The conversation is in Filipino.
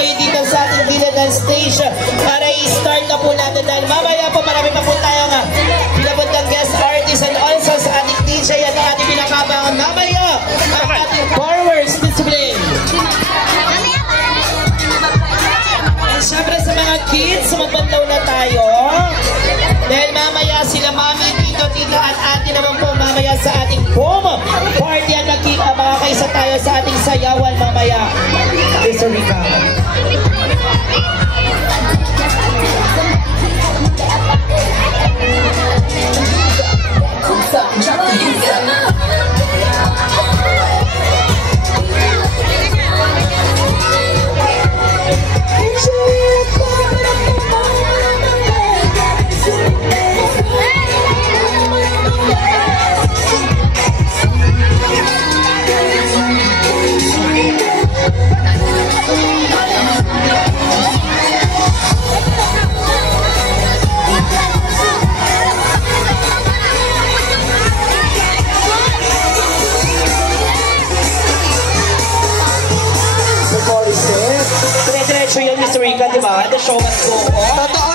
kayo dito sa ating Diladan Stage para i-start na po natin dahil mamaya po marami pa po tayong pinapuntang guest artist and also sa ating DJ at ang ating pinakabangan mamaya ang ating fireworks display. And syempre sa mga kids, magbandaw na tayo dahil mamaya sila mami, tito, tita at ate naman po mamaya sa ating home party at makakaisa tayo sa ating sayawan mamaya. Mr. Rica. Dire-diretso yun, Mr. Rica, di ba? The show must go on. Totoo.